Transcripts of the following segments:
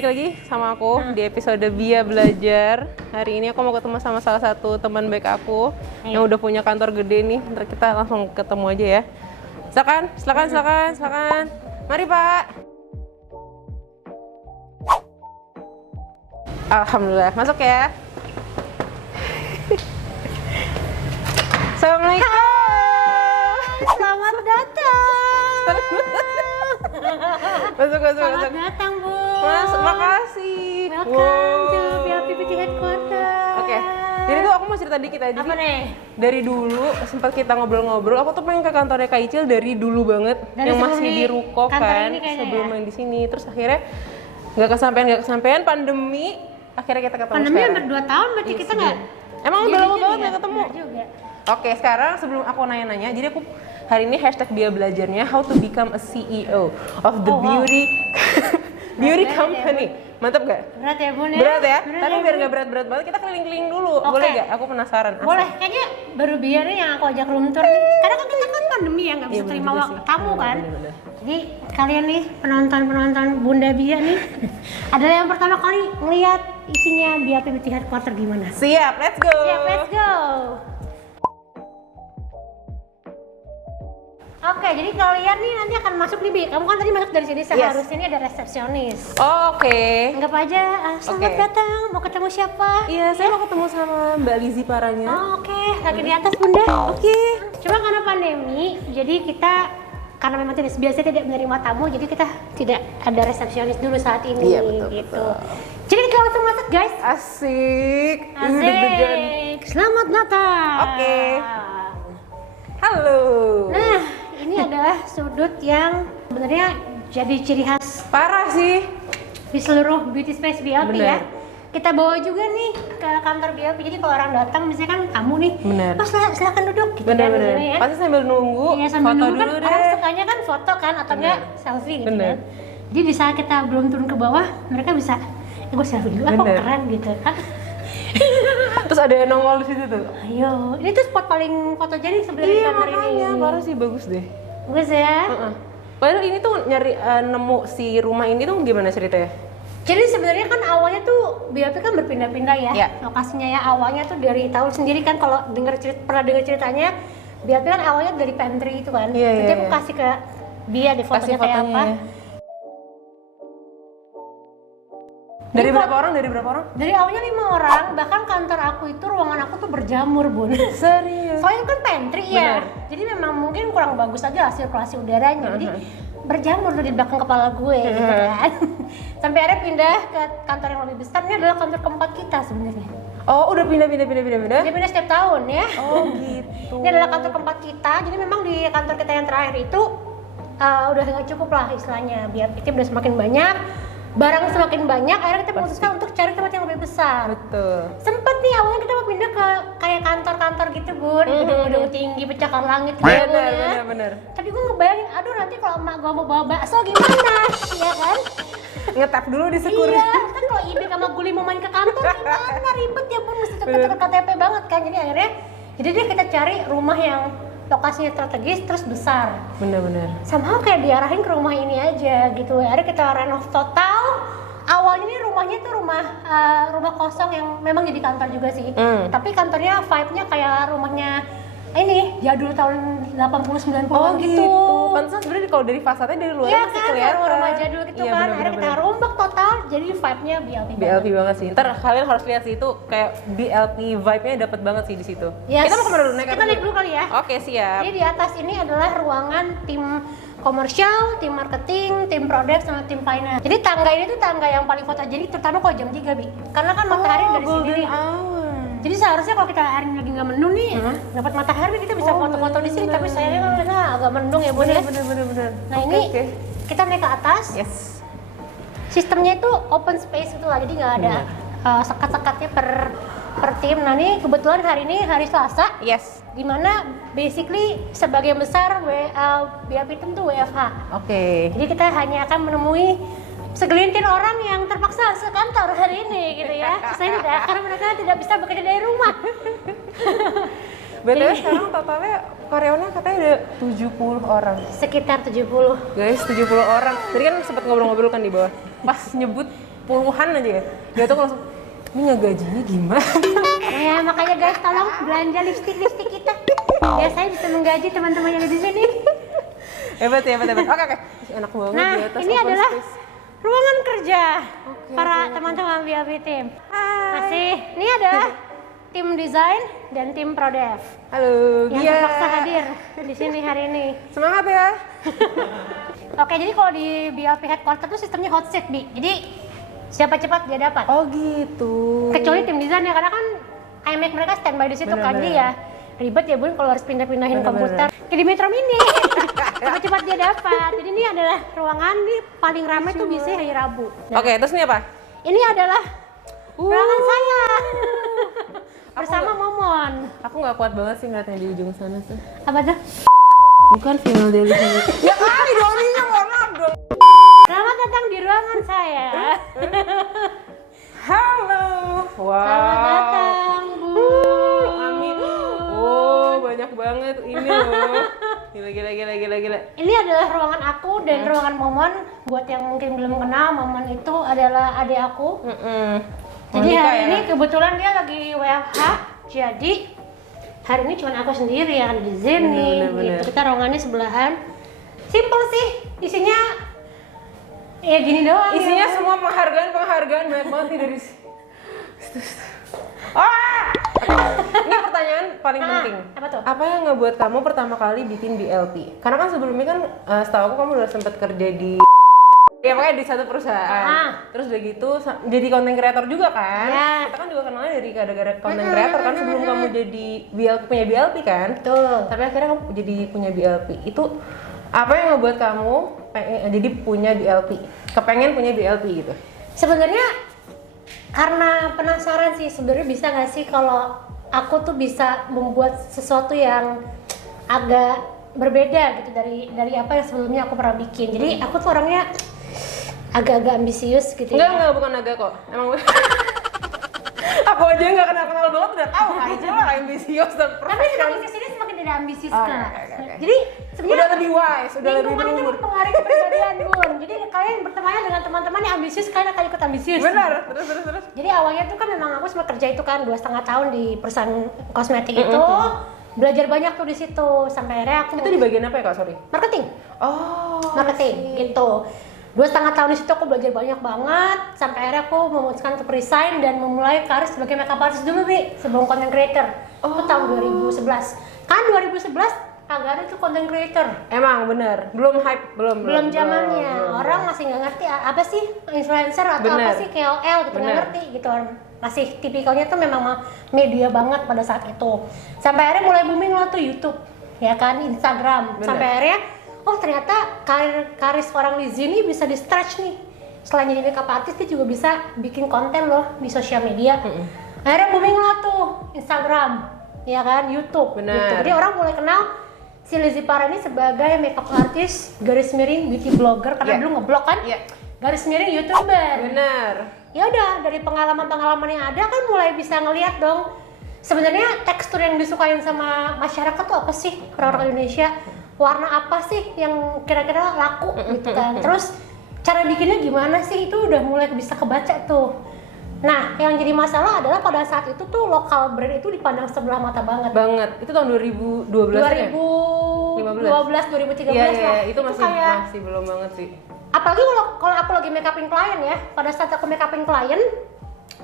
balik lagi sama aku di episode Bia Belajar. Hari ini aku mau ketemu sama salah satu teman baik aku yang udah punya kantor gede nih. Ntar kita langsung ketemu aja ya. Silakan. Mari Pak. Alhamdulillah, masuk ya. Assalamualaikum. Selamat datang. Masuk. Selamat datang, Bu. Mas, makasih. Welcome to BLPPT Headquarter. Oke. Jadi tuh aku mau cerita dikit aja. Apa nih? Dari dulu sempat kita ngobrol-ngobrol, aku tuh pengen ke kantornya Kak Icil dari dulu banget, Dari yang sebelum masih di Ruko kantor kan, ini kayaknya sebelum ya? main di sini. Terus akhirnya nggak kesampaian pandemi, akhirnya kita ketemu Pandemi sekarang. hampir 2 tahun berarti kita nggak? Emang udah lama banget nggak ketemu? Benar juga. Oke, sekarang sebelum aku nanya-nanya, jadi aku hari ini hashtag Bia Belajarnya How to Become a CEO of the beauty company. Mantap gak? Berat ya, Bun ya? Berat ya? Berat Tapi ya, biar Bun? gak berat-berat banget, kita keliling-keliling dulu. Oke. Boleh gak? Aku penasaran. asli. Boleh, kayaknya baru biar nih yang aku ajak room tour nih. Karena kan kita kan pandemi ya, nggak bisa Iya, bener terima juga waktu sih. tamu kan. Bener. Jadi kalian nih penonton Bunda Bia nih adalah yang pertama kali ngeliat isinya BLPPT Headquarter gimana. Siap, let's go! Siap, let's go. Oke, jadi kalian nih nanti akan masuk nih, Bi. Kamu kan tadi masuk dari sini, seharusnya ini ada resepsionis. Oh, oke. Anggap aja, selamat Oke. datang, mau ketemu siapa? Iya, saya mau ketemu sama Mbak Lizzy Paranya. Oh, oke, lagi di atas Bunda. Oke. Cuma karena pandemi, jadi kita karena memang biasanya tidak menerima tamu, jadi kita tidak ada resepsionis dulu saat ini. Iya, betul, gitu. Jadi kita langsung masuk, guys. Asik. Deg-degan. Asik. Selamat datang. Oke. Halo. Nah, ini adalah sudut yang sebenarnya jadi ciri khas Parah sih. di seluruh beauty space BLP Bener. ya. Kita bawa juga nih ke kantor BLP. Jadi kalau orang datang misalnya kan tamu nih, Bener. Mas silakan duduk gitu kan Bener. misalnya ya. Pasti sambil nunggu, Iya, sambil foto nunggu kan dulu orang deh. sukanya kan foto kan atau enggak selfie gitu Bener. kan. Jadi di saat kita belum turun ke bawah, mereka bisa gue selfie dulu, kok Bener. keren gitu kan. Terus ada yang nongol di situ tuh. Ayo, ini tuh spot paling fotogenik sebenarnya di Iya, kantor ini. makanya. Parah sih, bagus deh. Bagus ya. Heeh. Padahal ini tuh nyari nemu si rumah ini tuh gimana ceritanya? Jadi sebenarnya kan awalnya tuh BLP kan berpindah-pindah ya, Iya. lokasinya ya. Awalnya tuh dari tahun sendiri kan, kalau pernah dengar ceritanya BLP kan awalnya dari pantry itu kan. Iya, Nanti iya, aku iya. kasih ke dia di fotonya kayak apa. ya. Dari Ini berapa orang? Dari awalnya 5 orang, bahkan kantor aku itu ruangan aku tuh berjamur, Bun. Serius? Soalnya kan pantry ya. Benar. Jadi memang mungkin kurang bagus aja sirkulasi udaranya. Jadi berjamur tuh di belakang kepala gue gitu kan. Sampai akhirnya pindah ke kantor yang lebih besar. Ini adalah kantor keempat kita sebenarnya. Oh, udah pindah? Dia pindah setiap tahun ya. Oh, gitu. Ini adalah kantor keempat kita. Jadi memang di kantor kita yang terakhir itu udah nggak cukup lah istilahnya. Biar kita udah semakin banyak, barang semakin banyak. Akhirnya kita memutuskan untuk cari tempat yang lebih besar. Betul. Sempet nih awalnya kita mau pindah ke kayak kantor-kantor gitu, Bun, gedung-gedung tinggi pecahkan langit gitu ya, Bun, ya. Bener. Tapi gue ngebayangin, aduh nanti kalau emak gue mau bawa bakso gimana, ya kan? Ngetap dulu di sekur. Iya, kan kalau Ibe sama Guli mau main ke kantor gimana, ribet ya, Bun, mesti tetap KTP banget kan. Jadi akhirnya, deh kita cari rumah yang lokasinya strategis terus besar. Bener. Somehow kayak diarahin ke rumah ini aja gitu. Akhirnya kita renov total. Awalnya nih rumahnya tuh rumah kosong yang memang jadi kantor juga sih. Tapi kantornya vibe-nya kayak rumahnya ini jadul tahun 80-90 Oh, gitu. Pantesan sebenarnya kalau dari fasadnya dari luar Iya masih kan, kelihatan. rumah jadul gitu Iya, kan. bener, Akhirnya kita bener. rombak total, jadi vibe-nya BLP banget. BLP banget sih. Ntar kalian harus lihat sih itu kayak BLP vibe-nya dapat banget sih di situ. Yes. Kita mau kemana dulu? Kita naik dulu kali ya. Oke, siap. Jadi di atas ini adalah ruangan tim komersial, tim marketing, tim produk, sama tim finance. Jadi tangga ini tuh tangga yang paling fotogenik, terutama kalau jam 3, Bi. Karena kan matahari dari sini golden nih. hour. Jadi seharusnya kalau kita hari ini lagi nggak mendung nih, dapat matahari kita bisa foto-foto di sini. Tapi sayangnya kan karena agak mendung ya, Bun ya. Bener. Nah Oke, ini oke. kita naik ke atas. Yes. Sistemnya itu open space gitu lah, jadi nggak ada sekat-sekatnya per tim. Nah ini kebetulan hari ini hari Selasa, Yes. dimana basically sebagian besar BLP itu tuh WFH. Oke. Jadi kita hanya akan menemui segelintir orang yang terpaksa sekantor hari ini gitu ya. Saya tidak, karena mereka tidak bisa bekerja dari rumah. BTW sekarang totalnya karyawannya katanya ada 70 orang. Sekitar 70. Guys, 70 orang. Tadi kan sempat ngobrol-ngobrol kan di bawah. Pas nyebut puluhan aja ya. Dia tuh langsung ini ngegajinya gimana? Ya makanya guys tolong belanja lipstick kita. Ya saya bisa menggaji teman-teman yang ada di sini. Hebat. Oke. Enak banget Nah, di atas ini open adalah space. ruangan kerja para oke. teman-teman BLB Team. Ini ada tim desain dan tim Prodev Halo, yang Gia. terpaksa hadir di sini hari ini. Semangat ya. Oke, jadi kalau di BLP headquarter tuh sistemnya hot seat, Bi. Jadi siapa cepat dia dapat. Oh gitu. Kecuali tim desain ya, karena kan iMac mereka standby di situ kan, jadi ya ribet ya Bun kalau harus pindah-pindahin komputer. Kayak di Metro Mini. Cepat-cepat dia dapat. Jadi ini adalah ruangan nih paling ramai tuh biasanya hari Rabu. Oke, terus ini apa? Ini adalah ruangan saya. Bersama Momon. Aku nggak kuat banget sih ngeliatnya di ujung sana tuh. Apa tuh? Bukan female daily. Ya kali doninya warna dong. Selamat datang di ruangan saya. Halo. Wow. Selamat datang, Bu. Amin. Oh, banyak banget ini loh. Gila. Ini adalah ruangan aku dan ruangan Momon. Buat yang mungkin belum kenal, Momon itu adalah adik aku. Jadi Monica hari ya? ini kebetulan dia lagi WFH. Jadi hari ini cuma aku sendiri yang ada di sini. Bener. Gitu. Kita ruangannya sebelahan. Simple sih, isinya ya gini doang. Isinya ya. semua penghargaan banyak banget nih dari sini. Ini pertanyaan paling penting. Apa tuh? Apa yang ngebuat kamu pertama kali bikin BLP? Karena kan sebelumnya kan setahu aku kamu udah sempet kerja di ya pokoknya di satu perusahaan. Terus udah gitu jadi content creator juga kan? Ya. Kita kan juga kenalnya dari gara-gara content creator kan sebelum kamu jadi punya BLP kan? Betul. Tapi akhirnya kamu jadi punya BLP. Itu apa yang ngebuat kamu jadi punya BLP? Kepengen punya BLP gitu? Sebenarnya karena penasaran sih, sebenarnya bisa nggak sih kalau aku tuh bisa membuat sesuatu yang agak berbeda gitu dari apa yang sebelumnya aku pernah bikin. Jadi aku tuh orangnya agak-agak ambisius gitu ya. Enggak, bukan agak kok. Emang aku aja nggak kenal banget udah tahu aja lah ambisius dan Tapi profesional. semakin kesini semakin tidak ambisius Oh, Kak. oke. Jadi Udah sebenarnya lebih wise, udah lebih lingkungan itu berumur. mempengaruhi kepribadian Bun. Jadi kalian berteman dengan teman-teman yang ambisius, kalian akan ikut ambisius. Benar, terus. Jadi awalnya tuh kan memang aku sempat kerja itu kan 2,5 tahun di perusahaan kosmetik itu. Belajar banyak tuh di situ sampai akhirnya aku Itu di bagian apa ya kak? Sorry. marketing. Oh, Marketing gitu. 2,5 tahun di situ aku belajar banyak banget sampai akhirnya aku memutuskan untuk resign dan memulai karir sebagai makeup artist dulu Bi, sebelum content creator. Itu tahun 2011. Kan 2011 agak ada tuh content creator. emang bener. Belum hype, Belum zamannya. Orang masih nggak ngerti apa sih influencer atau Bener. apa sih KOL gitu, nggak Bener. ngerti gitu. Masih tipikalnya tuh memang media banget pada saat itu. Sampai akhirnya mulai booming lah tuh YouTube, ya kan, Instagram. Bener. Sampai akhirnya oh ternyata karir seorang Lizzy ini bisa di stretch nih. Selain jadi makeup artist dia juga bisa bikin konten loh di sosial media. Akhirnya booming lah tuh Instagram, ya kan, YouTube. Bener. Gitu. Jadi orang mulai kenal si Lizzy Para ini sebagai makeup artist, garis miring beauty blogger karena Iya. dulu ngeblog kan, Iya. garis miring YouTuber. Bener. Ya udah dari pengalaman-pengalaman yang ada kan mulai bisa ngeliat dong sebenarnya tekstur yang disukain sama masyarakat tuh apa sih, orang-orang Indonesia, warna apa sih yang kira-kira laku gitu kan. Terus cara bikinnya gimana sih, itu udah mulai bisa kebaca tuh. Nah yang jadi masalah adalah pada saat itu tuh lokal brand itu dipandang sebelah mata banget. Itu tahun 2012 ya? 2012, 2013 Iya, lah. itu masih belum banget sih. Apalagi kalau aku lagi make upin klien ya, pada saat aku make upin klien,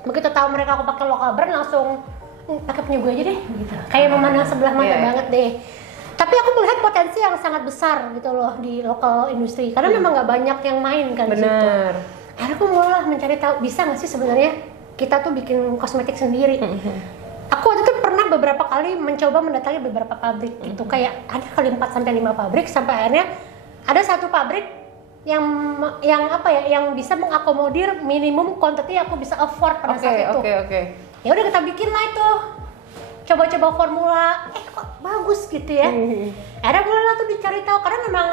begitu tahu mereka aku pakai lokal brand langsung pakai punya gue aja deh, gitu. Kayak memandang sebelah mata banget deh. Tapi aku melihat potensi yang sangat besar gitu loh di lokal industri, karena memang nggak banyak yang main kan di situ. Bener. Akhirnya aku mulai mencari tahu bisa nggak sih sebenarnya kita tuh bikin kosmetik sendiri. Aku waktu itu pernah beberapa kali mencoba mendatangi beberapa pabrik gitu, kayak ada kali 4-5 pabrik sampai akhirnya ada satu pabrik yang apa ya, yang bisa mengakomodir minimum quantity yang aku bisa afford pada saat itu. Oke. Ya udah kita bikin lah itu, coba-coba formula, kok bagus gitu ya. Akhirnya mulai lah tuh dicari tahu karena memang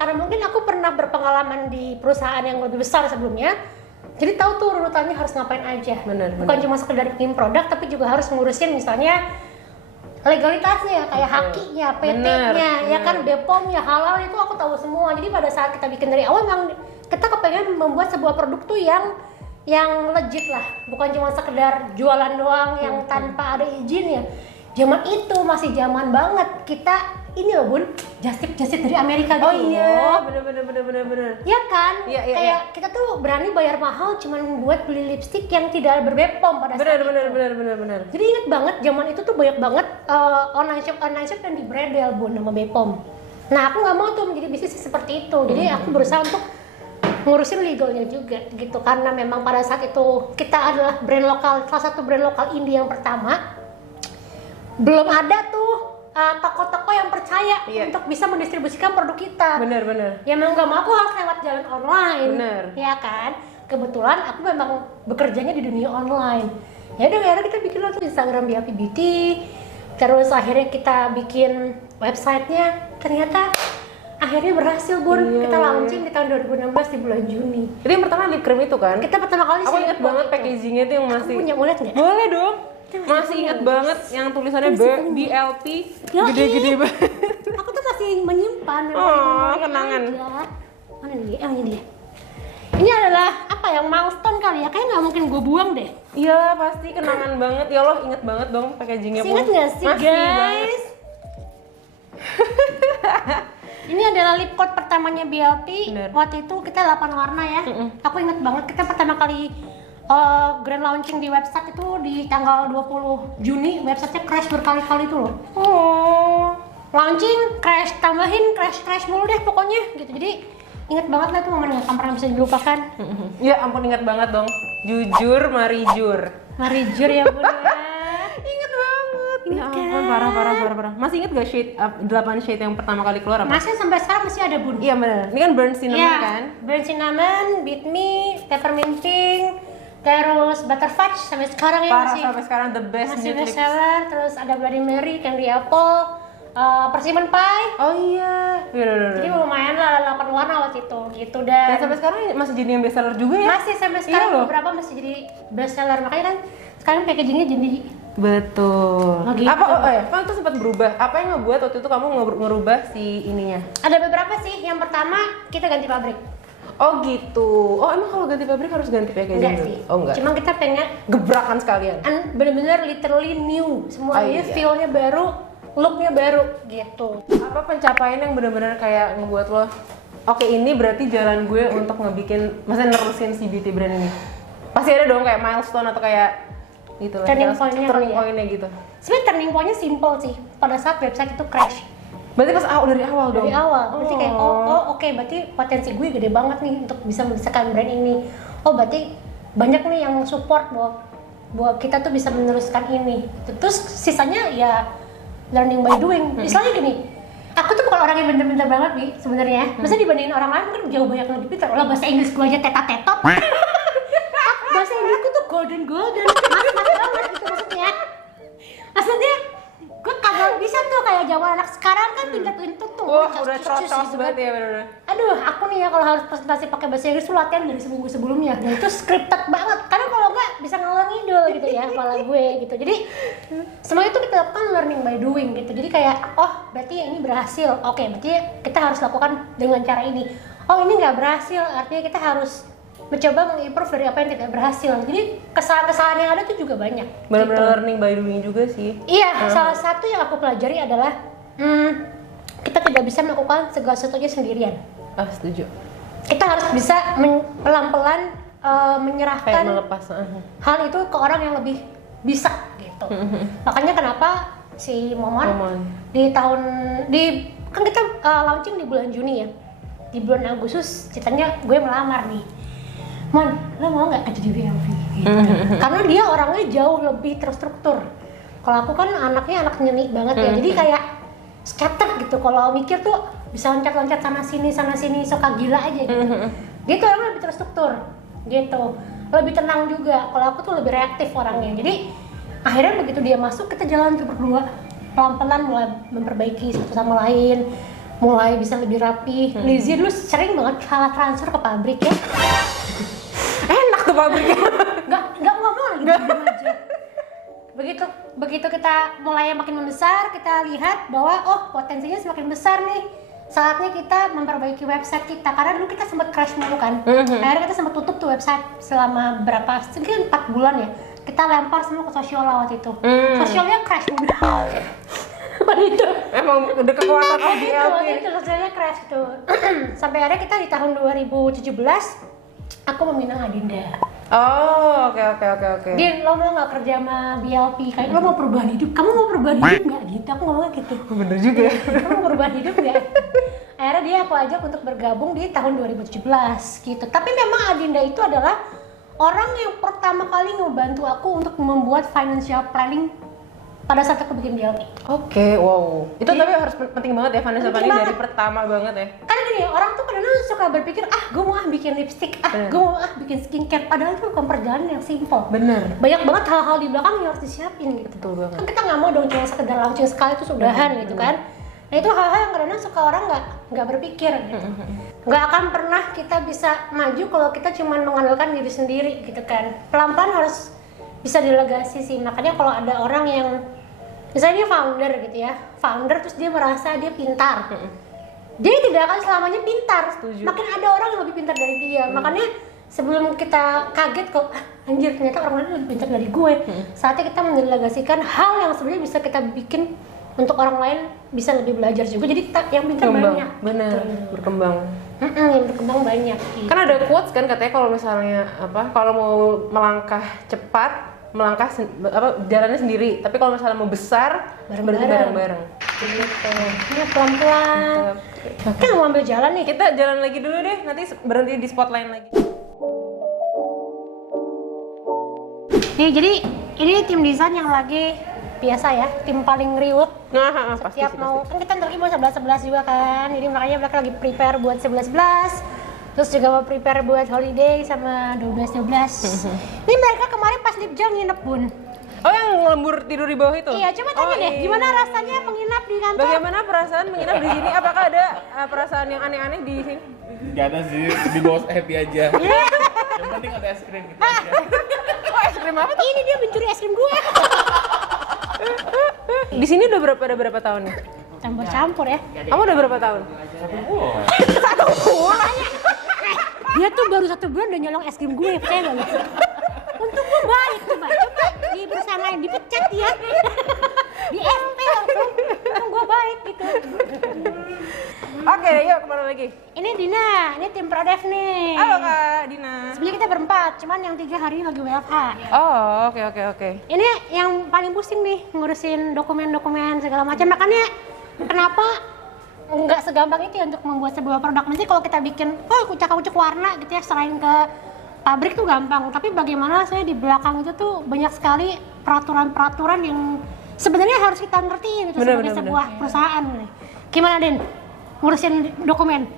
karena mungkin aku pernah berpengalaman di perusahaan yang lebih besar sebelumnya. Jadi tahu tuh urutannya harus ngapain aja. Bukan cuma sekedar bikin produk, tapi juga harus ngurusin misalnya legalitasnya, kayak hakinya, PT-nya, ya kan, BPOM-nya, halal itu aku tahu semua. Jadi pada saat kita bikin dari awal memang kita kepengen membuat sebuah produk tuh yang legit lah, bukan cuma sekedar jualan doang yang tanpa ada izin ya. Zaman itu masih zaman banget kita ini loh Bun, just tip dari Amerika gitu. Oh iya, bener. Iya kan? Iya, kayak kita tuh berani bayar mahal cuman buat beli lipstick yang tidak berbepom pada saat itu. Bener. Jadi inget banget zaman itu tuh banyak banget online shop yang dibredel Bun sama Bepom. Nah aku nggak mau tuh menjadi bisnis seperti itu. Jadi aku berusaha untuk ngurusin legalnya juga gitu, karena memang pada saat itu kita adalah brand lokal, salah satu brand lokal indie yang pertama. Belum ada tuh toko-toko yang percaya untuk bisa mendistribusikan produk kita. Bener. Ya memang nggak mau aku harus lewat jalan online. Bener. Ya kan? Kebetulan aku memang bekerjanya di dunia online. Ya udah akhirnya kita bikin tuh Instagram BLP Beauty. Terus akhirnya kita bikin websitenya. Ternyata akhirnya berhasil Bun. Kita launching di tahun 2016 di bulan Juni. Jadi yang pertama lip cream itu kan? Kita pertama kali Aku inget banget packagingnya tuh yang masih. Aku punya mulet nggak? Boleh dong. Masih inget banget yang tulisannya BLP gede-gede banget. Aku tuh masih menyimpan memori kenangan. Mana nih? Ini dia. Ini adalah apa yang milestone kali ya? Kayaknya nggak mungkin gue buang deh. Iya pasti kenangan banget. Ya Allah inget banget dong packagingnya pun. Ingat nggak sih masih guys? Banget. Ini adalah lip coat pertamanya BLP. Bener. Waktu itu kita 8 warna ya. Aku inget banget kita pertama kali grand launching di website itu di tanggal 20 Juni. Websitenya crash berkali-kali tuh loh. Launching, crash, tambahin, crash mulu deh pokoknya gitu. Jadi inget banget lah tuh momen yang gak pernah bisa dilupakan. Ya ampun inget banget dong. Jujur, marijur Ya Bun ya. Inget banget. Ingat Ya ampun, parah. Masih inget gak shade 8 shade yang pertama kali keluar apa? Masih sampai sekarang masih ada Bun. Iya bener. Ini kan burnt cinnamon kan? Burnt cinnamon, beat me, peppermint pink, terus butterfudge sampai sekarang ya Parah masih. Sampai sekarang the best Masih nude best lips. seller. Terus ada Bloody Mary, Candy Apple, persimmon pie. Oh iya. Jadi lumayan lah 8 warna waktu itu gitu. Dan Dan sampai sekarang masih jadi yang best seller juga ya? masih sampai sekarang Iya loh. beberapa masih jadi best seller. Makanya kan sekarang packagingnya jadi Betul. Oh, gitu. Kan itu sempat berubah. Apa yang ngebuat waktu itu kamu ngerubah si ininya? ada beberapa sih. Yang pertama kita ganti pabrik. Oh gitu. Oh emang kalau ganti pabrik harus ganti packaging? Enggak dulu? sih. Oh enggak. Cuma kita pengen Gebrakan sekalian. bener-bener literally new. Semuanya Iya. feel-nya baru, look-nya baru gitu. Apa pencapaian yang benar-benar kayak ngebuat lo oke ini berarti jalan gue untuk ngebikin, maksudnya nerusin si beauty brand ini? Pasti ada dong kayak milestone atau kayak gitu lah. Turning Kayak point-nya turning kali ya. point-nya gitu. Sebenarnya turning point-nya simple sih. Pada saat website itu crash. Berarti pas dari awal dong? Dari awal. Berarti kayak oke, berarti potensi gue gede banget nih untuk bisa membesarkan brand ini. Oh berarti banyak nih yang support bahwa kita tuh bisa meneruskan ini. Terus sisanya ya learning by doing. Misalnya gini, aku tuh bukan orang yang bener-bener banget nih sebenarnya. Maksudnya dibandingin orang lain kan jauh banyak yang lebih pintar. Olah bahasa Inggris gue aja tetot. Bahasa Inggrisku tuh golden, mas banget gitu maksudnya. Maksudnya gue kagak bisa tuh kayak zaman anak sekarang kan tingkat itu tuh. Wah udah cus trot gitu banget kan. ya bener-bener. Aduh, aku nih ya kalau harus presentasi pakai bahasa Inggris tuh latihan dari seminggu sebelumnya. Dan itu scripted banget. Karena kalau enggak bisa ngalor ngidul gitu ya kepala gue gitu. Jadi semua itu kita lakukan learning by doing gitu. Jadi kayak oh berarti ini berhasil. Oke, berarti kita harus lakukan dengan cara ini. Oh ini nggak berhasil, artinya kita harus mencoba mengimprove dari apa yang tidak berhasil. Jadi kesalahan-kesalahan yang ada tuh juga banyak. Bener-bener gitu. learning by doing juga sih. Iya, salah satu yang aku pelajari adalah kita tidak bisa melakukan segala sesuatunya sendirian. Setuju. Kita harus bisa pelan-pelan menyerahkan Kayak melepas. hal itu ke orang yang lebih bisa gitu. Makanya kenapa si Momon kan kita launching di bulan Juni ya. Di bulan Agustus ceritanya gue melamar nih. Mon, lo mau nggak kerja di BLP? Gitu. Karena dia orangnya jauh lebih terstruktur. Kalau aku kan anaknya anak nyeni banget ya, jadi kayak scatter gitu. Kalau mikir tuh bisa loncat-loncat sana sini, suka gila aja gitu. Dia tuh orangnya lebih terstruktur, gitu. Lebih tenang juga. Kalau aku tuh lebih reaktif orangnya. Jadi akhirnya begitu dia masuk, kita jalan tuh berdua pelan-pelan mulai memperbaiki satu sama lain, mulai bisa lebih rapi. Lizzie dulu sering banget salah transfer ke pabrik ya. Enak tuh pabriknya. Nggak ngomong lagi diem aja. Begitu kita mulai makin membesar, kita lihat bahwa oh potensinya semakin besar nih. saatnya kita memperbaiki website kita, karena dulu kita sempat crash mulu kan. Akhirnya kita sempat tutup tuh website selama berapa, sekitar 4 bulan ya. Kita lempar semua ke Socialnya waktu itu. Socialnya crash mulu. Pada itu Emang udah kekuatan waktu itu Socialnya crash tuh. Sampai akhirnya kita di tahun 2017 aku meminang Adinda. Oh, oke. Din, lo mau nggak kerja sama BLP? Kayak lo mau perubahan hidup? Kamu mau perubahan hidup nggak? Gitu, aku ngomongnya gitu. Bener juga ya. Kamu mau perubahan hidup nggak? Akhirnya dia aku ajak untuk bergabung di tahun 2017 gitu. Tapi memang Adinda itu adalah orang yang pertama kali ngebantu aku untuk membuat financial planning pada saat aku bikin BLP. Oke, wow. Itu tapi harus penting banget ya financial Penting planning dari banget. pertama banget ya. Kan gini, orang tuh kadang-kadang suka berpikir, gue mau bikin lipstick, gue mau bikin skincare. Padahal itu bukan perjalanan yang simple. Bener. Banyak banget hal-hal di belakang yang harus disiapin gitu. Betul banget. Kan kita nggak mau dong cuma sekedar launching sekali itu sudahan gitu kan. Nah itu hal-hal yang kadang-kadang suka orang nggak berpikir gitu. Nggak akan pernah kita bisa maju kalau kita cuma mengandalkan diri sendiri gitu kan. Pelan-pelan harus bisa delegasi sih. Makanya kalau ada orang yang misalnya dia founder gitu ya, founder terus dia merasa dia pintar, dia tidak akan selamanya pintar. Setuju. Makin ada orang yang lebih pintar dari dia. Makanya sebelum kita kaget kok, anjir ternyata orang lain lebih pintar dari gue, saatnya kita mendelegasikan hal yang sebenarnya bisa kita bikin untuk orang lain bisa lebih belajar juga. Jadi kita yang pintar banyak. Bener, berkembang. Yang berkembang banyak. Gitu. Kan ada quotes kan katanya kalau misalnya kalau mau melangkah cepat, jalannya sendiri. Tapi kalau misalnya mau besar, berarti bareng-bareng. Gitu. Ya pelan-pelan. Kita mau ambil jalan nih. Kita jalan lagi dulu deh, nanti berhenti di spot lain lagi. Nih, jadi ini tim desain yang lagi biasa ya, tim paling riuh. Nah, pasti Setiap sih. mau, kan kita ntar lagi mau 11-11 juga kan. Jadi makanya mereka lagi prepare buat 11-11. Terus juga mau prepare buat holiday sama 12-12. Ini mereka kemarin pas Lipjang nginep, Bun. Oh, yang lembur tidur di bawah itu? Iya, coba tanya deh, gimana rasanya menginap di kantor? Bagaimana perasaan menginap di sini? Apakah ada perasaan yang aneh-aneh di sini? Gak ada sih, di bawah happy aja. Yang penting ada es krim gitu aja. Oh, es krim apa tuh? Ini dia mencuri es krim gue. Di sini udah berapa tahun nih? Campur-campur ya. Kamu udah berapa tahun? Satu bulan. Dia tuh baru 1 bulan udah nyolong es krim gue, percaya gak lu? Untung gue baik, coba di perusahaan lain dipecat dia. Di SP langsung, untung gue baik gitu. Oke, yuk kemana lagi? Ini Dina, ini tim Prodev nih. Halo Kak Dina. Sebenarnya kita berempat, cuman yang 3 hari ini lagi WFH. Oh, oke. Ini yang paling pusing nih, ngurusin dokumen-dokumen segala macam. Makanya kenapa nggak segampang itu ya untuk membuat sebuah produk. Nanti kalau kita bikin, kucak-kucak warna gitu ya, serain ke pabrik tuh gampang. Tapi bagaimana saya di belakang itu tuh banyak sekali peraturan-peraturan yang sebenarnya harus kita ngertiin gitu sebagai sebuah perusahaan. Gimana Den? Ngurusin dokumen?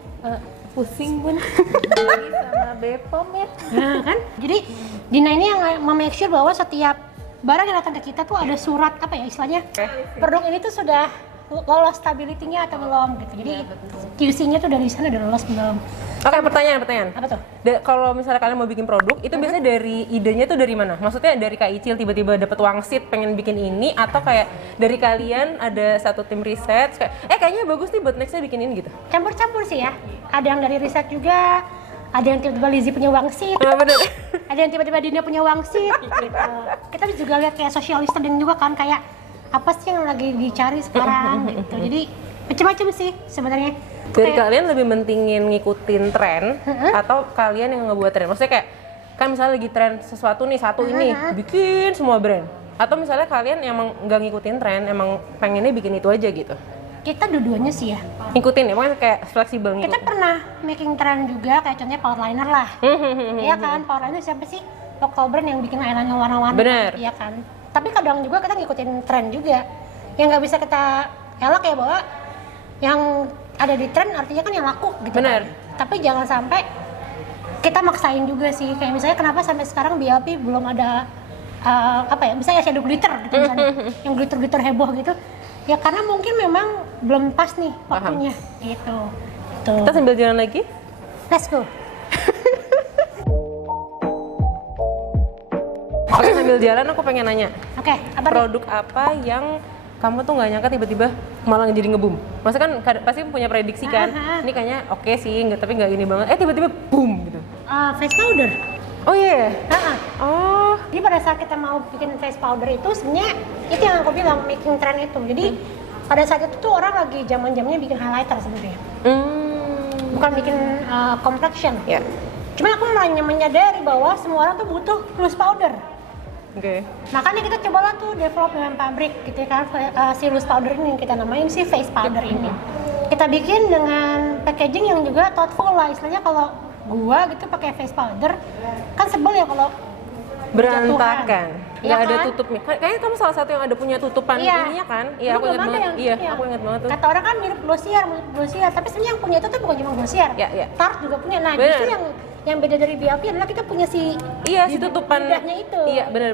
Pusing Bun. Lagi sama Bepom ya. Nah kan, jadi Dina ini yang make sure bahwa setiap barang yang datang ke kita tuh ada surat apa ya istilahnya, produk ini tuh sudah lolos stability-nya atau belum gitu. Jadi QC-nya tuh dari sana udah lolos belum. Oke, pertanyaan. Apa tuh? Kalau misalnya kalian mau bikin produk, itu biasanya dari idenya tuh dari mana? Maksudnya dari Kak Icil tiba-tiba dapat wangsit pengen bikin ini, atau kayak dari kalian ada satu tim riset kayak kayaknya bagus nih buat nextnya bikin ini gitu? Campur-campur sih ya. Ada yang dari riset juga, ada yang tiba-tiba Lizzy punya wangsit, Bener. ada yang tiba-tiba Dina punya wangsit gitu. Kita juga lihat kayak social listening juga kan, kayak apa sih yang lagi dicari sekarang gitu. Jadi macam-macam sih sebenarnya. Dari kalian lebih mentingin ngikutin tren atau kalian yang ngebuat tren? Maksudnya kayak kan misalnya lagi tren sesuatu nih, satu ini bikin semua brand, atau misalnya kalian emang nggak ngikutin tren, emang pengennya bikin itu aja gitu? Kita dua-duanya sih ya. Ngikutin, emang kayak fleksibel Kita ngikutin? pernah making trend juga, kayak contohnya Powerliner lah. Iya kan, Powerliner siapa sih? Lokal brand yang bikin eyeliner warna-warni. Bener. Iya kan. Tapi kadang juga kita ngikutin tren juga. Yang nggak bisa kita elak ya, bahwa yang ada di tren artinya kan yang laku gitu. Bener. Kan? Tapi jangan sampai kita maksain juga sih. Kayak misalnya kenapa sampai sekarang BLP belum ada misalnya shadow glitter gitu misalnya. Yang glitter-glitter heboh gitu. Ya karena mungkin memang belum pas nih waktunya gitu. Tuh. Kita sambil jalan lagi? Let's go. Oke, sambil jalan aku pengen nanya, Oke, apa nih? produk apa yang kamu tuh nggak nyangka tiba-tiba malah jadi nge-boom. Maksudnya kan pasti punya prediksi kan, ini kayaknya oke sih, tapi nggak ini banget. Tiba-tiba boom gitu. Face powder. Oh iya. Oh. Jadi pada saat kita mau bikin face powder itu sebenarnya itu yang aku bilang making trend itu. Jadi pada saat itu tuh orang lagi zaman-zamannya bikin highlighter sebenarnya. Bukan bikin complexion. Ya. Cuma aku menyadari bahwa semua orang tuh butuh loose powder. Oke. Makanya kita cobalah tuh develop dengan pabrik gitu kan, si loose powder ini yang kita namain si face powder ini. Kita bikin dengan packaging yang juga thoughtful lah. Istilahnya kalau gua gitu pakai face powder kan sebel ya kalau Berantakan. Iya Nggak ada kan? tutupnya. Kayaknya kamu salah satu yang ada punya tutupan ininya kan? Iya, aku Dulu ingat belum ada banget. yang- Iya, aku ingat banget tuh. Kata orang kan mirip Glossier, tapi sebenarnya yang punya itu tuh bukan cuma Glossier. Iya. Tarte juga punya. Nah, Bener. justru yang beda dari BLP adalah kita punya si Iya, si tutupan. lidahnya itu. Iya, benar.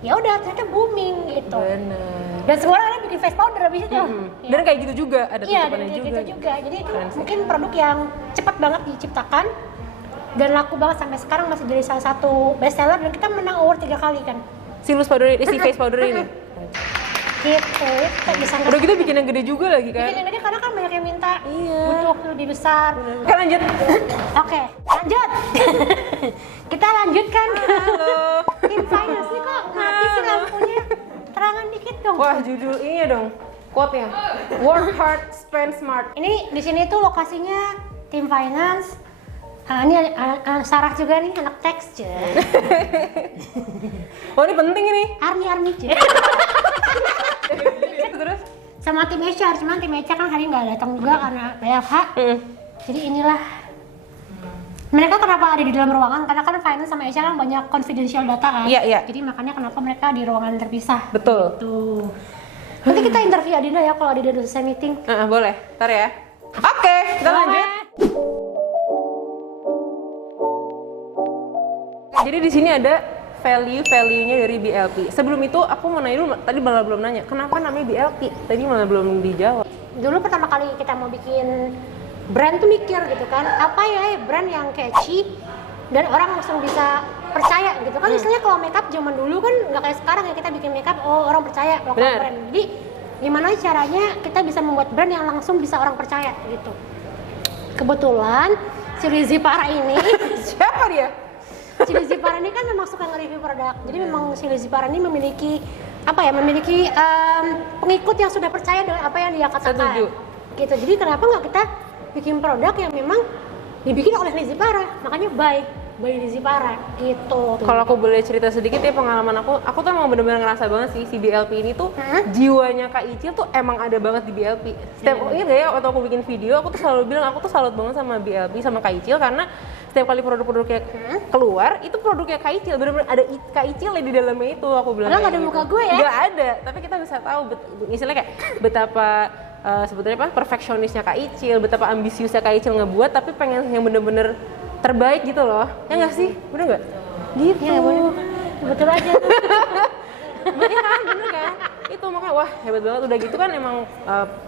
Ya udah, ternyata booming gitu. Benar. Dan semua orang bisa face powder habis itu. Ya. Dan kayak gitu juga, ada Iya, tutupannya dan juga. gitu juga. Jadi itu Keren sih. mungkin produk yang cepat banget diciptakan dan laku banget sampai sekarang masih jadi salah satu bestseller dan kita menang award 3 kali kan. Si loose powder ini, si face powder ini. Gitu, kita bisa Udah gitu bikin yang gede juga lagi kan? bikin yang gede karena kan banyak yang minta. Iya. Butuh lebih besar. Oke, lanjut. Oke, lanjut. Kita lanjutkan ke Halo. tim finance nih kok mati sih lampunya. Terangan dikit dong. Wah, judul ini dong. Quote-nya. Work hard, spend smart. Ini di sini tuh lokasinya tim finance. Ini Sarah juga nih anak teks je. Oh, ini penting ini. Army je. Terus? Sama tim HR, cuman tim HR kan hari nggak datang juga karena WFH. Jadi inilah mereka kenapa ada di dalam ruangan, karena kan finance sama HR kan banyak confidential data kan. Iya. Jadi makanya kenapa mereka di ruangan terpisah. Betul. Tuh. Nanti kita interview Adinda ya kalau Adinda udah selesai meeting. Boleh. Ntar ya. Oke, kita lanjut. Jadi di sini ada value-nya dari BLP. Sebelum itu aku mau nanya dulu, tadi malah belum nanya, kenapa namanya BLP? Tadi malah belum dijawab. Dulu pertama kali kita mau bikin brand tuh mikir gitu kan, apa ya brand yang catchy dan orang langsung bisa percaya gitu kan. Istilahnya kalau makeup zaman dulu kan nggak kayak sekarang ya, kita bikin makeup orang percaya lokal Bener. brand. Jadi gimana caranya kita bisa membuat brand yang langsung bisa orang percaya gitu. Kebetulan si Lizzy Para ini Siapa dia? si Lizzy Para ini kan memang suka nge-review produk. Jadi memang si Lizzy Para ini memiliki pengikut yang sudah percaya dengan apa yang dia katakan. Setuju. Gitu. Jadi kenapa nggak kita bikin produk yang memang dibikin oleh Lizzy Para? Makanya by Lizzy Para gitu. Kalau aku boleh cerita sedikit ya pengalaman aku tuh emang bener-bener ngerasa banget sih si BLP ini tuh jiwanya Kak Icil tuh emang ada banget di BLP. Setiap ini ya waktu aku bikin video aku tuh selalu bilang aku tuh salut banget sama BLP sama Kak Icil karena setiap kali produk-produknya keluar itu produknya Kak Icil, bener-bener ada Kak Icil di dalamnya itu. Aku bilang Padahal nggak ada kayak muka gue ya? Nggak ada, tapi kita bisa tahu misalnya kayak betapa sebetulnya perfeksionisnya Kak Icil, betapa ambisiusnya Kak Icil ngebuat tapi pengen yang bener-bener terbaik gitu loh. Ya nggak sih? Bener nggak? Gitu. Ya, betul aja. Iya kan, bener kan? Itu makanya wah hebat banget. Udah gitu kan emang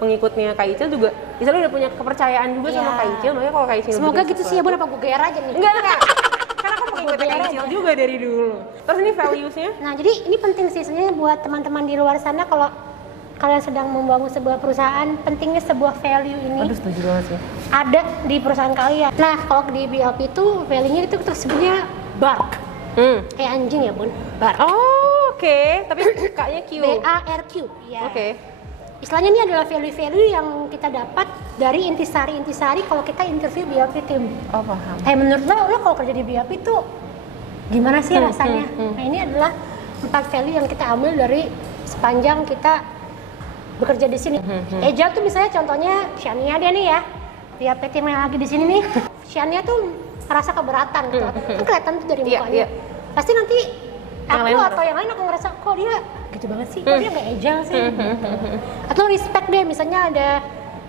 pengikutnya Kak Icil juga Icil udah punya kepercayaan juga sama Iya. Kak Icil. Makanya kalau Kak Icil Semoga bikin gitu sih ya, Bu, apa gue GR aja nih. Enggak. Karena aku pengikutnya Kak Icil juga dari dulu. Terus ini values-nya? Nah, jadi ini penting sih sebenarnya buat teman-teman di luar sana kalau kalian sedang membangun sebuah perusahaan, pentingnya sebuah value ini Aduh setuju banget sih. ada di perusahaan kalian. Nah, kalau di BLP itu value-nya itu tersebutnya bark. Kayak anjing ya, Bun. Bark. Oh, oke. Tapi K-nya Q. BARQ. Ya. Oke. Istilahnya ini adalah value-value yang kita dapat dari intisari-intisari kalau kita interview BLP team. Oh, paham. Menurut lo kalau kerja di BLP itu gimana sih rasanya? Nah, ini adalah 4 value yang kita ambil dari sepanjang kita bekerja di sini. Agile tuh misalnya contohnya Shania dia nih ya. BLP team yang lagi di sini nih. Shania tuh merasa keberatan gitu. Kan kelihatan tuh dari Iya, mukanya. iya. Pasti nanti Yang aku lain atau yang lain akan ngerasa kok dia gitu banget sih, kok dia nggak agile sih. Atau respect deh, misalnya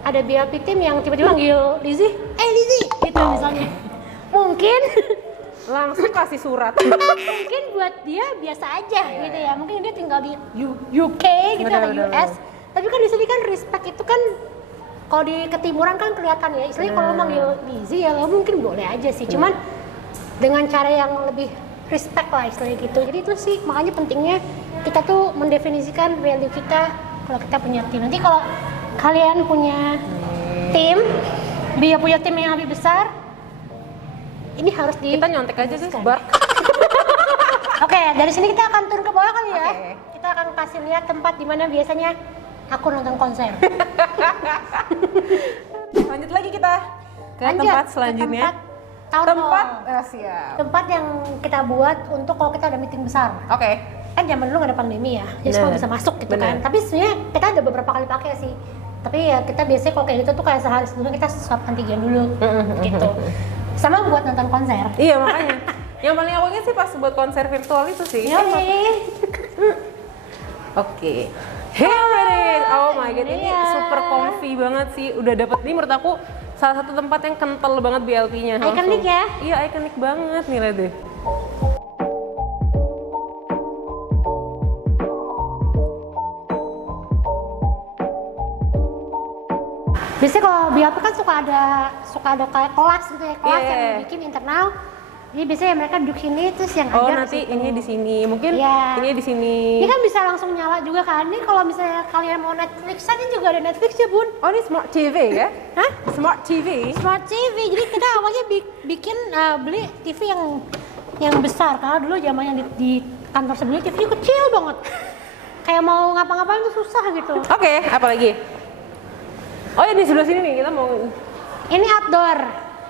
ada BLP team yang tiba-tiba manggil Lizzy, Lizzy gitu misalnya. Mungkin Langsung kasih surat. mungkin buat dia biasa aja gitu ya. Mungkin dia tinggal di UK gitu atau Benar, US. Tapi kan di sini kan respect itu kan kalau di ketimuran kan kelihatan ya. Istilahnya kalau lo manggil Lizzy ya lo mungkin boleh aja sih. Cuman dengan cara yang lebih respect lah istilahnya gitu. Jadi itu sih makanya pentingnya kita tuh mendefinisikan value kita kalau kita punya tim. Nanti kalau kalian punya tim, dia punya tim yang lebih besar, ini harus di... Kita nyontek aja sih, Bar. Oke, dari sini kita akan turun ke bawah kali ya. Oke. Kita akan kasih lihat tempat di mana biasanya aku nonton konser. Lanjut lagi kita ke Lanjut, tempat ke selanjutnya. Town Tempat hall. siap. Tempat yang kita buat untuk kalau kita ada meeting besar. Oke. Kan zaman dulu nggak ada pandemi ya, jadi semua Bener. bisa masuk gitu Bener. kan. Tapi sebenarnya kita ada beberapa kali pakai sih. Tapi ya kita biasanya kalau kayak gitu tuh kayak sehari sebelumnya kita swab antigen dulu gitu. Sama buat nonton konser. Iya makanya. Yang paling aku ingat sih pas buat konser virtual itu sih. Oke. Here it is. Oh my god, ini Iya. super comfy banget sih. Udah dapet ini menurut aku salah satu tempat yang kental banget BLT-nya. Ikonik ya? Iya, ikonik banget nih lihat deh. Biasanya kalau BLP kan suka ada kayak kelas gitu ya, kelas Iya. yang dibikin internal. Jadi biasanya mereka duduk sini terus yang Oh, ajar nanti di situ. ini di sini. Mungkin Iya. ini di sini. Ini kan bisa langsung nyala juga kan. Ini kalau misalnya kalian mau Netflix, ini juga ada Netflix ya, Bun. Oh, ini smart TV ya? Hah? Smart TV. Smart TV. Jadi kita awalnya bikin beli TV yang besar. Karena dulu zamannya di kantor sebelumnya TV kecil banget. Kayak mau ngapa-ngapain tuh susah gitu. Oke, apa lagi? Oh ya di sebelah sini nih kita mau. Ini outdoor.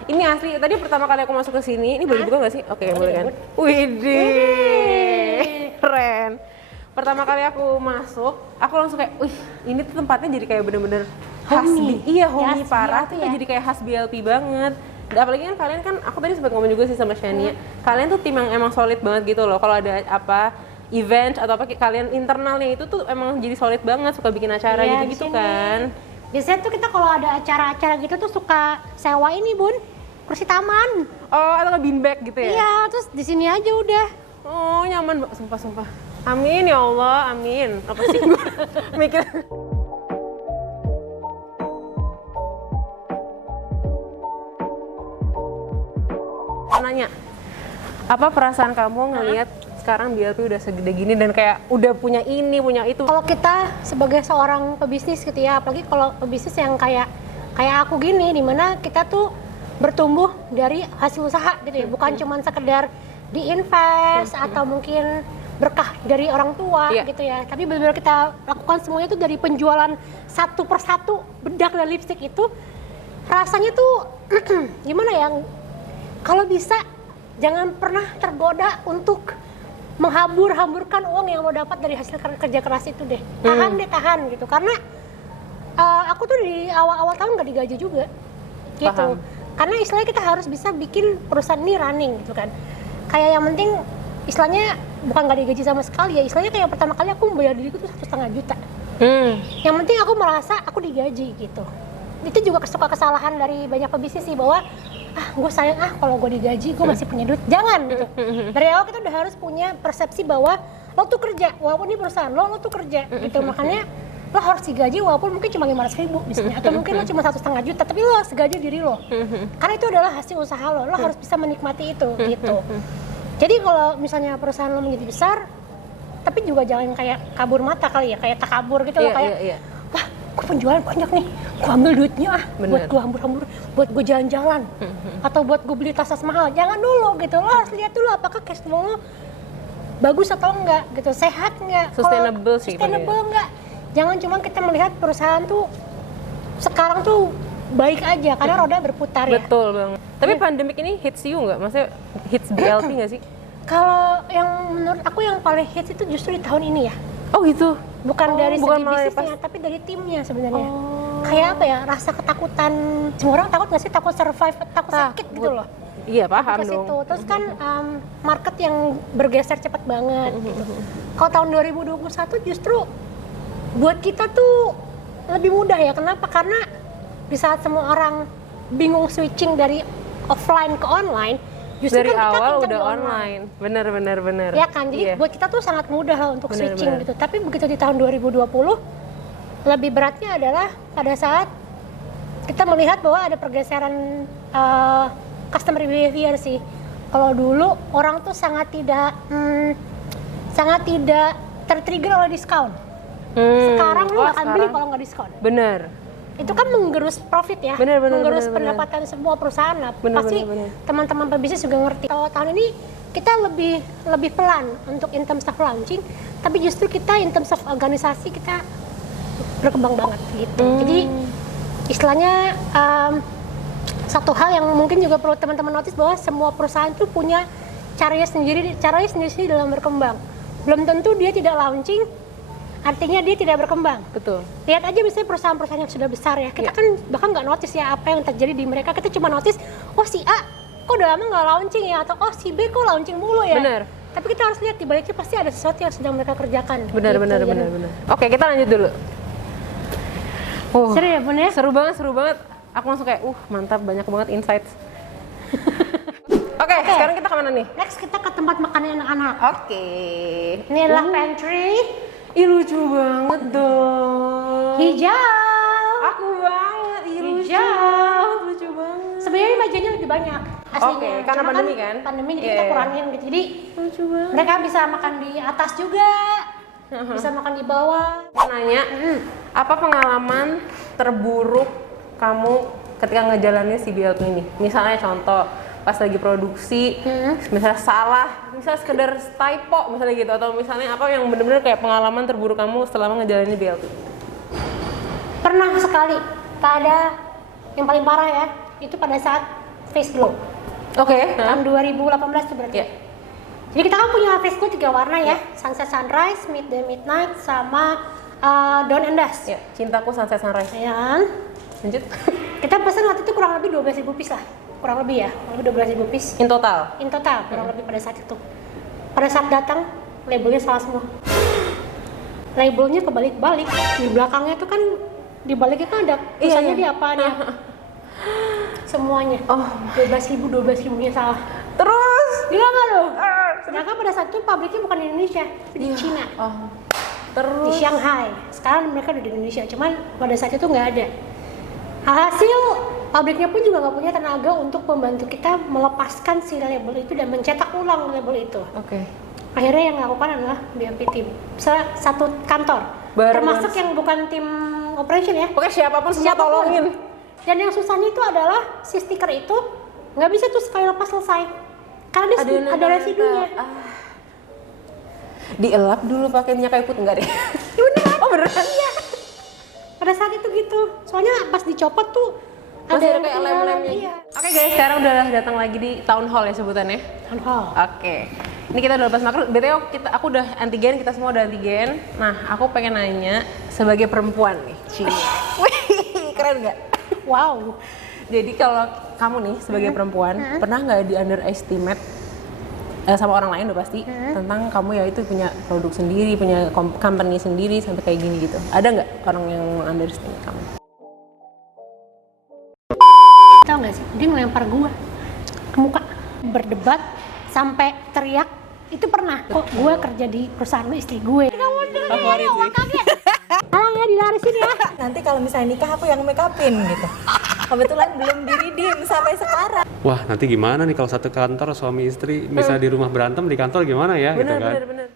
Ini asli. Tadi pertama kali aku masuk ke sini, ini boleh dibuka nggak sih? Oke, boleh kan? Widih. Widih, keren. Pertama kali aku masuk, aku langsung kayak, wih, ini tuh tempatnya jadi kayak bener-bener khas. Homey. Iya, homey Yes, parah. BLP Tuh ya. jadi kayak khas BLP banget. Dan apalagi kan kalian kan, aku tadi sempat ngomong juga sih sama Shania. Kalian tuh tim yang emang solid banget gitu loh. Kalau ada apa event atau apa kalian internalnya itu tuh emang jadi solid banget, suka bikin acara Iya, gitu-gitu di sini. kan. Biasanya tuh kita kalau ada acara-acara gitu tuh suka sewa ini, Bun. Kursi taman. Oh, atau nggak beanbag gitu ya? Iya, terus di sini aja udah. Oh, nyaman banget, sumpah. Amin ya Allah, amin. Apa sih gue mikir? Mau nanya, apa perasaan kamu ngelihat sekarang BLP udah segede gini dan kayak udah punya ini, punya itu? Kalau kita sebagai seorang pebisnis gitu ya, apalagi kalau pebisnis yang kayak aku gini, dimana kita tuh bertumbuh dari hasil usaha gitu ya, bukan cuman sekedar diinvest atau mungkin berkah dari orang tua Iya. gitu ya, tapi benar-benar kita lakukan semuanya tuh dari penjualan satu persatu bedak dan lipstick itu, rasanya tuh gimana ya, kalau bisa jangan pernah tergoda untuk menghamburkan uang yang lo dapat dari hasil kerja keras itu deh. Tahan gitu, karena aku tuh di awal-awal tahun gak digaji juga gitu. Paham. Karena istilahnya kita harus bisa bikin perusahaan ini running gitu kan. Kayak yang penting istilahnya bukan gak digaji sama sekali ya, istilahnya kayak pertama kali aku membayar diriku tuh 1,5 juta. Yang penting aku merasa aku digaji gitu. Itu juga suka kesalahan dari banyak pebisnis sih, bahwa gue sayang kalau gue digaji gue masih punya duit. Jangan gitu. Dari awal kita udah harus punya persepsi bahwa lo tuh kerja, walaupun ini perusahaan lo tuh kerja gitu. Makanya lo harus digaji walaupun mungkin cuma 500.000 misalnya, atau mungkin lo cuma 1,5 juta, tapi lo harus gaji diri lo. Karena itu adalah hasil usaha lo harus bisa menikmati itu gitu. Jadi kalau misalnya perusahaan lo menjadi besar, tapi juga jangan kayak kabur mata kali ya, kayak takabur gitu loh, kayak Iya. wah gue penjualan banyak nih, gue ambil duitnya Bener. buat gue hambur-hambur, buat gue jalan-jalan, atau buat gue beli tas-tas mahal. Jangan dulu gitu, lo harus lihat dulu apakah cash flow lo bagus atau enggak gitu, sehat enggak, Sustainable kalau sih, sustainable enggak. Jangan cuma kita melihat perusahaan tuh sekarang tuh baik aja karena roda berputar ya. Betul banget. Tapi pandemik ini hits you nggak? Maksudnya hits BLP nggak sih? Kalau yang menurut aku yang paling hits itu justru di tahun ini ya. Oh gitu? Bukan dari bukan segi malah bisnisnya, tapi dari timnya sebenarnya. Oh. Kayak apa ya, rasa ketakutan. Semua orang takut nggak sih? Takut survive, takut sakit gitu loh. Iya paham Ke dong. situ. Terus kan market yang bergeser cepat banget gitu. Kalau tahun 2021 justru buat kita tuh lebih mudah ya. Kenapa? Karena di saat semua orang bingung switching dari offline ke online, justru Dari kan kita awal kencang udah di online. Bener. Ya kan, jadi Iya. buat kita tuh sangat mudah lah untuk Bener, switching bener. gitu. Tapi begitu di tahun 2020, lebih beratnya adalah pada saat kita melihat bahwa ada pergeseran customer behavior sih. Kalau dulu orang tuh sangat tidak tertrigger oleh diskon. Sekarang lu Oh, nggak akan beli sekarang. kalau nggak diskon. Bener. Itu kan menggerus profit ya, Bener, menggerus bener. pendapatan sebuah perusahaan. Nah, Bener, pasti bener. teman-teman pebisnis juga ngerti. Kalau tahun ini kita lebih pelan untuk in terms of launching, tapi justru kita in terms of organisasi kita berkembang banget gitu. Jadi istilahnya satu hal yang mungkin juga perlu teman-teman notice bahwa semua perusahaan itu punya caranya sendiri dalam berkembang. Belum tentu dia tidak launching, artinya dia tidak berkembang. Betul. Lihat aja misalnya perusahaan-perusahaan yang sudah besar ya, kita Iya. kan bahkan nggak notice ya apa yang terjadi di mereka. Kita cuma notice, oh si A kok udah lama nggak launching ya, atau oh si B kok launching mulu ya. Bener. Tapi kita harus lihat di baliknya pasti ada sesuatu yang sedang mereka kerjakan. Benar, gitu. benar, Dan benar, benar. Oke, kita lanjut dulu. Seru ya Bun ya? Seru banget. Aku langsung kayak, mantap, banyak banget insights. Oke, sekarang kita kemana nih? Next kita ke tempat makan anak-anak. Oke. Ini adalah pantry Ih, lucu banget dong. hijau. Aku banget, lucu Hijau. banget, lucu banget. Sebenarnya mejanya lebih banyak aslinya. Oke, karena Cuma pandemi kan? Pandemi jadi Iya, kita iya. kurangin gitu. Jadi Lucu banget. mereka bisa makan di atas juga, bisa makan di bawah. Mau nanya, apa pengalaman terburuk kamu ketika ngejalanin si BLT ini? Misalnya contoh, pas lagi produksi, misalnya salah, misalnya sekedar typo misalnya gitu, atau misalnya apa yang bener-bener kayak pengalaman terburuk kamu selama ngejalanin BLT? Pernah sekali pada yang paling parah ya, itu pada saat face glow. Oke. Tahun 2018 itu berarti. Iya. Jadi kita kan punya face glow 3 warna ya, sunset sunrise, midday midnight, sama dawn and dusk. Ya, cintaku sunset sunrise. Ya kan? Lanjut. Kita pesan waktu itu kurang lebih 12.000 piece lah, kurang lebih ya, kurang lebih 12.000 piece In total. in total, kurang lebih pada saat itu. Pada saat datang, labelnya salah semua. Labelnya kebalik-balik, di belakangnya tuh kan, di baliknya kan ada tulisannya iya. di apaan ya. Semuanya. Oh. 12.000-nya salah. Terus. Gila nggak lo? Sedangkan pada saat itu pabriknya bukan di Indonesia, tapi di Cina, Oh. di Terus. Shanghai. Sekarang mereka udah di Indonesia, cuman pada saat itu nggak ada. Hasil pabriknya pun juga nggak punya tenaga untuk membantu kita melepaskan si label itu dan mencetak ulang label itu. Oke. Akhirnya yang lakukan adalah BMP team, satu kantor, Bareng termasuk banget. yang bukan tim operation ya. Oke, siapapun semua Siapapun. tolongin. Dan yang susahnya itu adalah si stiker itu nggak bisa tuh sekali lepas selesai, karena dia yang ada nempel. residunya. Dielap dulu pakai minyak kayu putih enggak deh? Beneran? Oh beneran? Iya. Pada saat itu gitu, soalnya pas dicopot tuh Masih ada yang kayak ketinggalan. lem-lemnya. Iya. Oke guys, sekarang udah datang lagi di town hall ya sebutannya. Town hall. Oke. Ini kita udah lepas makan. BTW aku udah antigen, kita semua udah antigen. Nah, aku pengen nanya sebagai perempuan nih. Wih, keren nggak? Wow. Jadi kalau kamu nih sebagai perempuan, pernah nggak di underestimate sama orang lain udah pasti tentang kamu ya itu punya produk sendiri, punya company sendiri sampai kayak gini gitu. Ada nggak orang yang underestimate kamu? Tahu nggak sih, dia ngelempar gua ke muka, berdebat sampai teriak. Itu pernah. Kok gua kerja di perusahaan lu, istri gue. Kamu Favorit sih. kaget. Tolong ya dilarisin ya. Nanti kalau misalnya nikah aku yang make upin gitu. Kebetulan belum diridim sampai sekarang. Wah, nanti gimana nih kalau satu kantor suami istri bisa di rumah berantem, di kantor gimana ya gitu kan? Bener.